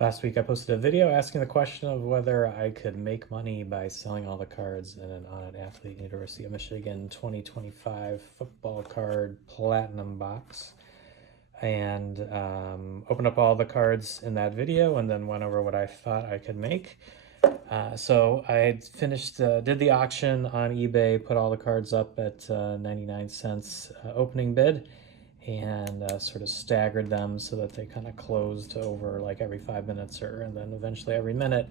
Last week I posted a video asking the question of whether I could make money by selling all the cards in an ONIT Athlete University of Michigan 2025 football card platinum box. And opened up all the cards in that video and then went over what I thought I could make. So I had finished, did the auction on eBay, put all the cards up at 99 cents opening bid, and sort of staggered them so that they kind of closed over like every 5 minutes and then eventually every minute,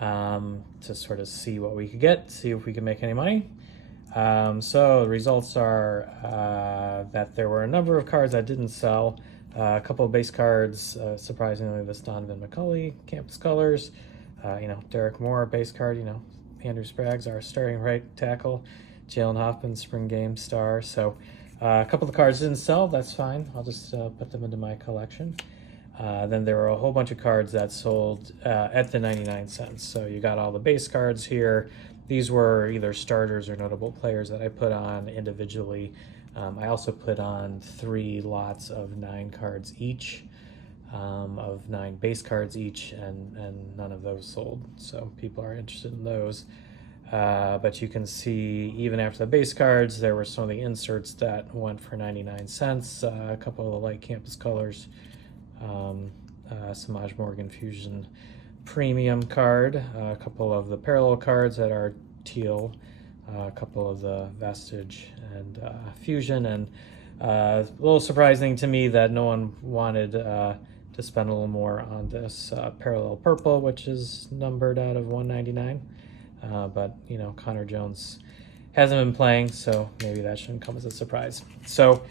to sort of see what we could get, see if we could make any money. So the results are that there were a number of cards that didn't sell. A couple of base cards, surprisingly, this Donovan McCulley, Campus Colors, Derek Moore, base card, Andrew Spraggs, our starting right tackle, Jalen Hoffman, spring game star. So a couple of cards didn't sell, that's fine. I'll just put them into my collection. Then there were a whole bunch of cards that sold at the 99 cents. So you got all the base cards here. These were either starters or notable players that I put on individually. I also put on 3 lots of 9 cards each, of 9 base cards each, and none of those sold. So people are interested in those. But you can see even after the base cards, there were some of the inserts that went for 99 cents. A couple of the light campus colors, Samaj Morgan Fusion premium card, a couple of the parallel cards that are teal, a couple of the Vestige and Fusion, and a little surprising to me that no one wanted to spend a little more on this parallel purple, which is numbered out of 199. But Connor Jones hasn't been playing, so maybe that shouldn't come as a surprise. So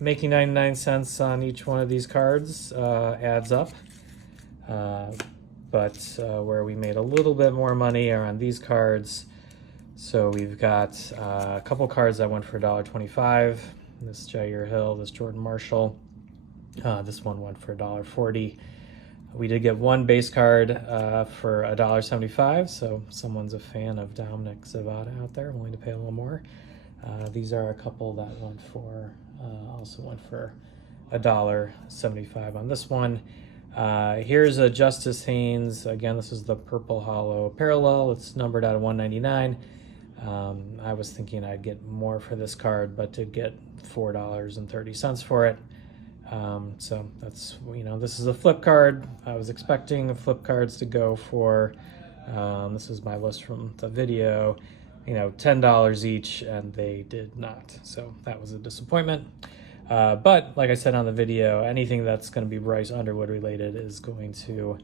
making 99 cents on each one of these cards adds up. But where we made a little bit more money are on these cards. So we've got a couple cards that went for $1.25. This Jair Hill, this Jordan Marshall. This one went for $1.40. We did get one base card for $1.75. So someone's a fan of Dominic Zavada out there, willing to pay a little more. These are a couple that also went for $1.75 on this one. Here's a Justice Haynes. Again, this is the purple hollow parallel. It's numbered out of 199. I was thinking I'd get more for this card, but did get $4.30 for it. So that's, this is a flip card. I was expecting flip cards to go for, this is my list from the video, $10 each, and they did not. So that was a disappointment. But like I said on the video, anything that's going to be Bryce Underwood related is going to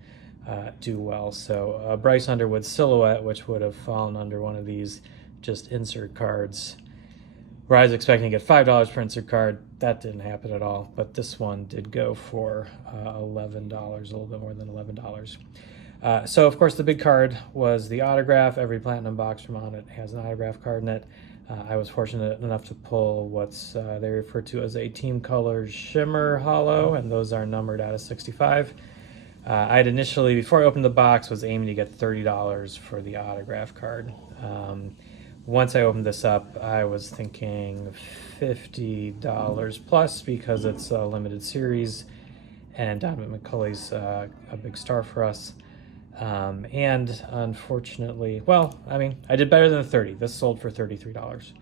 do well. So Bryce Underwood silhouette, which would have fallen under one of these just insert cards, where I was expecting to get $5 per insert card. That didn't happen at all, but this one did go for $11, a little bit more than $11. So of course the big card was the autograph. Every platinum box from ONIT has an autograph card in it. I was fortunate enough to pull what's they refer to as a Team Colors Shimmer Hollow, and those are numbered out of 65. I'd initially, before I opened the box, was aiming to get $30 for the autograph card. Once I opened this up, I was thinking $50 plus because it's a limited series, and Donovan McCulley's a big star for us. And unfortunately, I did better than 30. This sold for $33.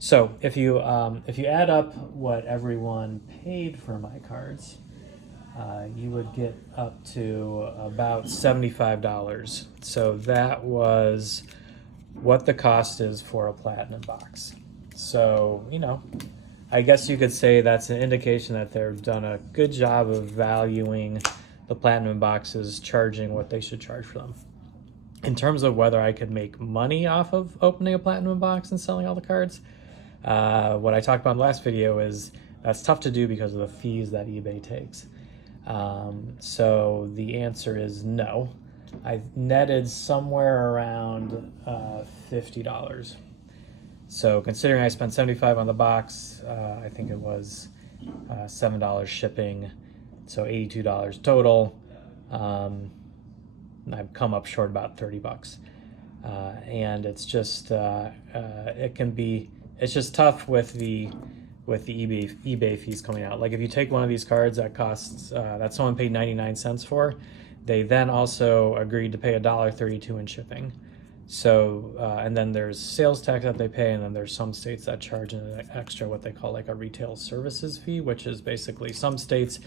So if you add up what everyone paid for my cards, you would get up to about $75. So that was what the cost is for a platinum box. So, I guess you could say that's an indication that they've done a good job of valuing the platinum boxes, charging what they should charge for them. In terms of whether I could make money off of opening a platinum box and selling all the cards, what I talked about in the last video is that's tough to do because of the fees that eBay takes. So the answer is no. I netted somewhere around $50. So considering I spent $75 on the box, I think it was $7 shipping, so $82 total. I've come up short about $30. And it's just it's just tough with the with the eBay fees coming out. Like if you take one of these cards that costs that someone paid 99 cents for, they then also agreed to pay $1.32 in shipping. So and then there's sales tax that they pay, and then there's some states that charge an extra, what they call like a retail services fee, which is basically some states,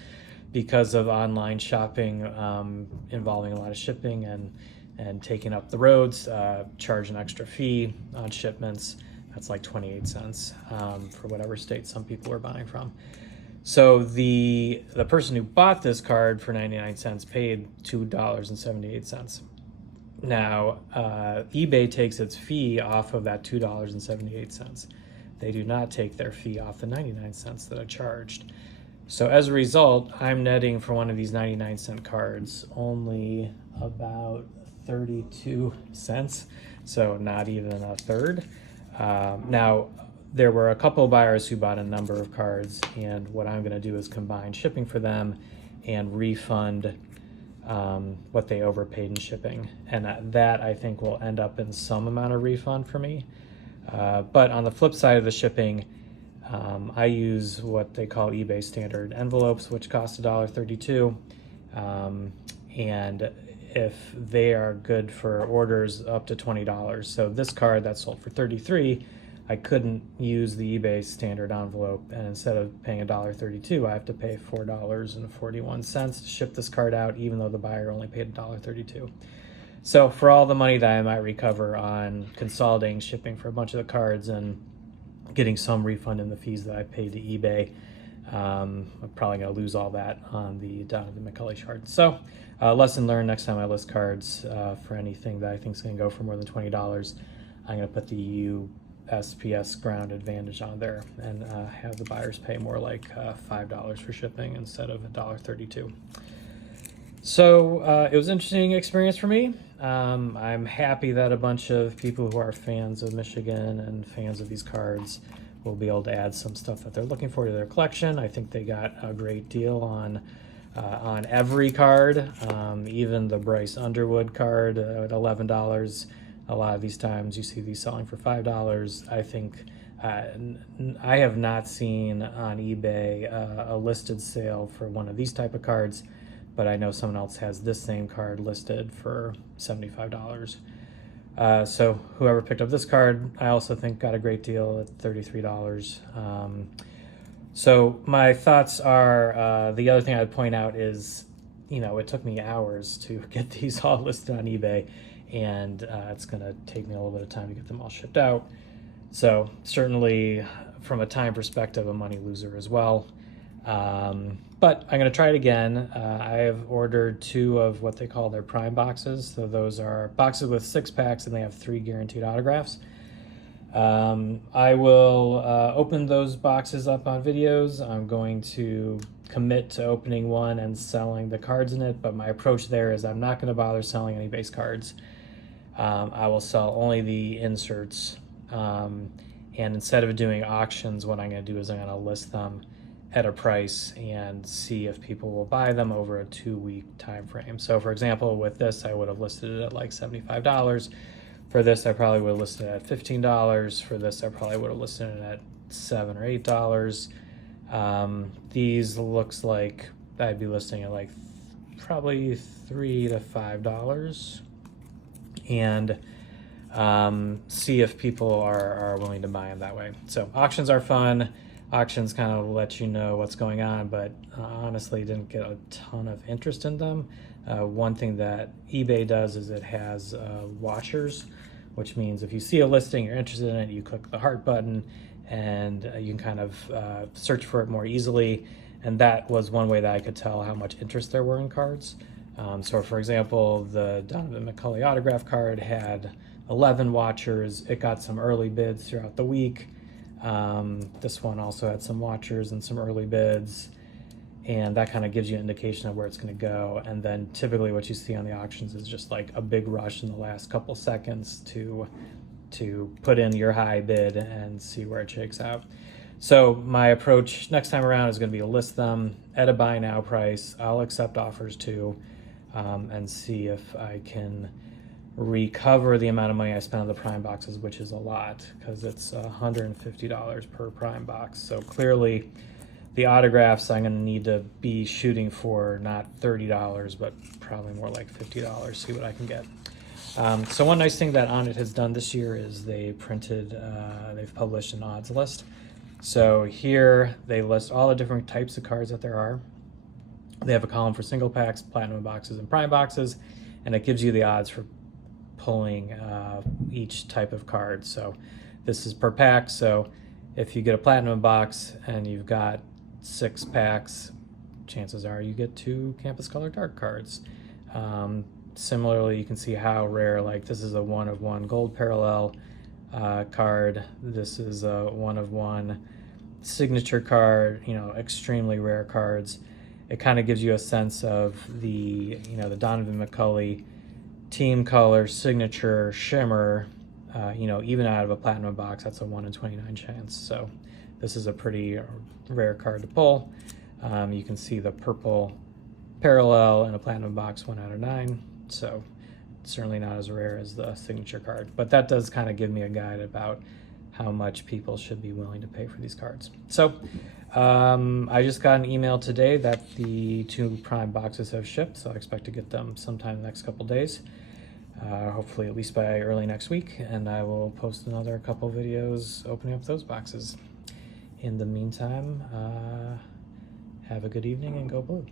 because of online shopping involving a lot of shipping and taking up the roads, charge an extra fee on shipments. That's like 28 cents for whatever state some people are buying from. So the person who bought this card for 99 cents paid $2.78. Now, eBay takes its fee off of that $2.78. They do not take their fee off the 99 cents that I charged. So as a result, I'm netting for one of these 99-cent cards only about 32 cents, so not even a third. Now, there were a couple of buyers who bought a number of cards, and what I'm going to do is combine shipping for them and refund what they overpaid in shipping. And that, I think, will end up in some amount of refund for me. But on the flip side of the shipping, I use what they call eBay standard envelopes, which cost $1.32. And if they are good for orders up to $20. So this card that sold for $33, I couldn't use the eBay standard envelope, and instead of paying $1.32, I have to pay $4.41 to ship this card out, even though the buyer only paid $1.32. So for all the money that I might recover on consolidating shipping for a bunch of the cards and getting some refund in the fees that I paid to eBay, I'm probably going to lose all that on the Donovan McCulley card. So lesson learned: next time I list cards for anything that I think is going to go for more than $20, I'm going to put the USPS ground advantage on there and have the buyers pay more like $5 for shipping instead of $1.32. So it was an interesting experience for me. I'm happy that a bunch of people who are fans of Michigan and fans of these cards will be able to add some stuff that they're looking for to their collection. I think they got a great deal on every card, even the Bryce Underwood card at $11. A lot of these times you see these selling for $5. I think I have not seen on eBay a listed sale for one of these type of cards, but I know someone else has this same card listed for $75. So whoever picked up this card, I also think got a great deal at $33. So my thoughts are, the other thing I'd point out is, it took me hours to get these all listed on eBay, and it's going to take me a little bit of time to get them all shipped out. So certainly from a time perspective, a money loser as well. But I'm going to try it again. I have ordered 2 of what they call their Prime boxes. So those are boxes with 6 packs, and they have 3 guaranteed autographs. I will open those boxes up on videos. I'm going to commit to opening one and selling the cards in it, but my approach there is I'm not going to bother selling any base cards. I will sell only the inserts. And instead of doing auctions, what I'm going to do is I'm going to list them at a price and see if people will buy them over a 2-week time frame. So for example, with this, I would have listed it at like $75. For this, I probably would have listed it at $15. For this, I probably would have listed it at $7 or $8. These looks like I'd be listing at like probably $3 to $5, and see if people are willing to buy them that way. So auctions are fun. Auctions kind of let you know what's going on, but honestly didn't get a ton of interest in them. One thing that eBay does is it has watchers, which means if you see a listing, you're interested in it, you click the heart button, and you can kind of search for it more easily. And that was one way that I could tell how much interest there were in cards. So for example, the Donovan McCulley autograph card had 11 watchers. It got some early bids throughout the week. This one also had some watchers and some early bids, and that kind of gives you an indication of where it's going to go. And then typically what you see on the auctions is just like a big rush in the last couple seconds to put in your high bid and see where it shakes out. So my approach next time around is going to be to list them at a buy now price. I'll accept offers too, and see if I can recover the amount of money I spent on the Prime boxes, which is a lot because it's $150 per Prime box. So clearly the autographs I'm going to need to be shooting for not $30, but probably more like $50, see what I can get. So one nice thing that ONIT has done this year is they've published an odds list. So here they list all the different types of cards that there are. They have a column for single packs, platinum boxes, and prime boxes, and it gives you the odds for pulling each type of card. So this is per pack. So if you get a platinum box and you've got 6 packs, chances are you get 2 Campus Color Dark cards. Similarly, you can see how rare, like this is a 1 of 1 gold parallel card. This is a 1 of 1 signature card, extremely rare cards. It kind of gives you a sense of the Donovan McCulley team color signature shimmer, even out of a platinum box, that's a 1 in 29 chance. So this is a pretty rare card to pull. You can see the purple parallel in a platinum box, 1 out of 9. So certainly not as rare as the signature card, but that does kind of give me a guide about how much people should be willing to pay for these cards. So I just got an email today that the 2 Prime boxes have shipped, so I expect to get them sometime in the next couple days, hopefully at least by early next week, and I will post another couple videos opening up those boxes. In the meantime, have a good evening and go blue.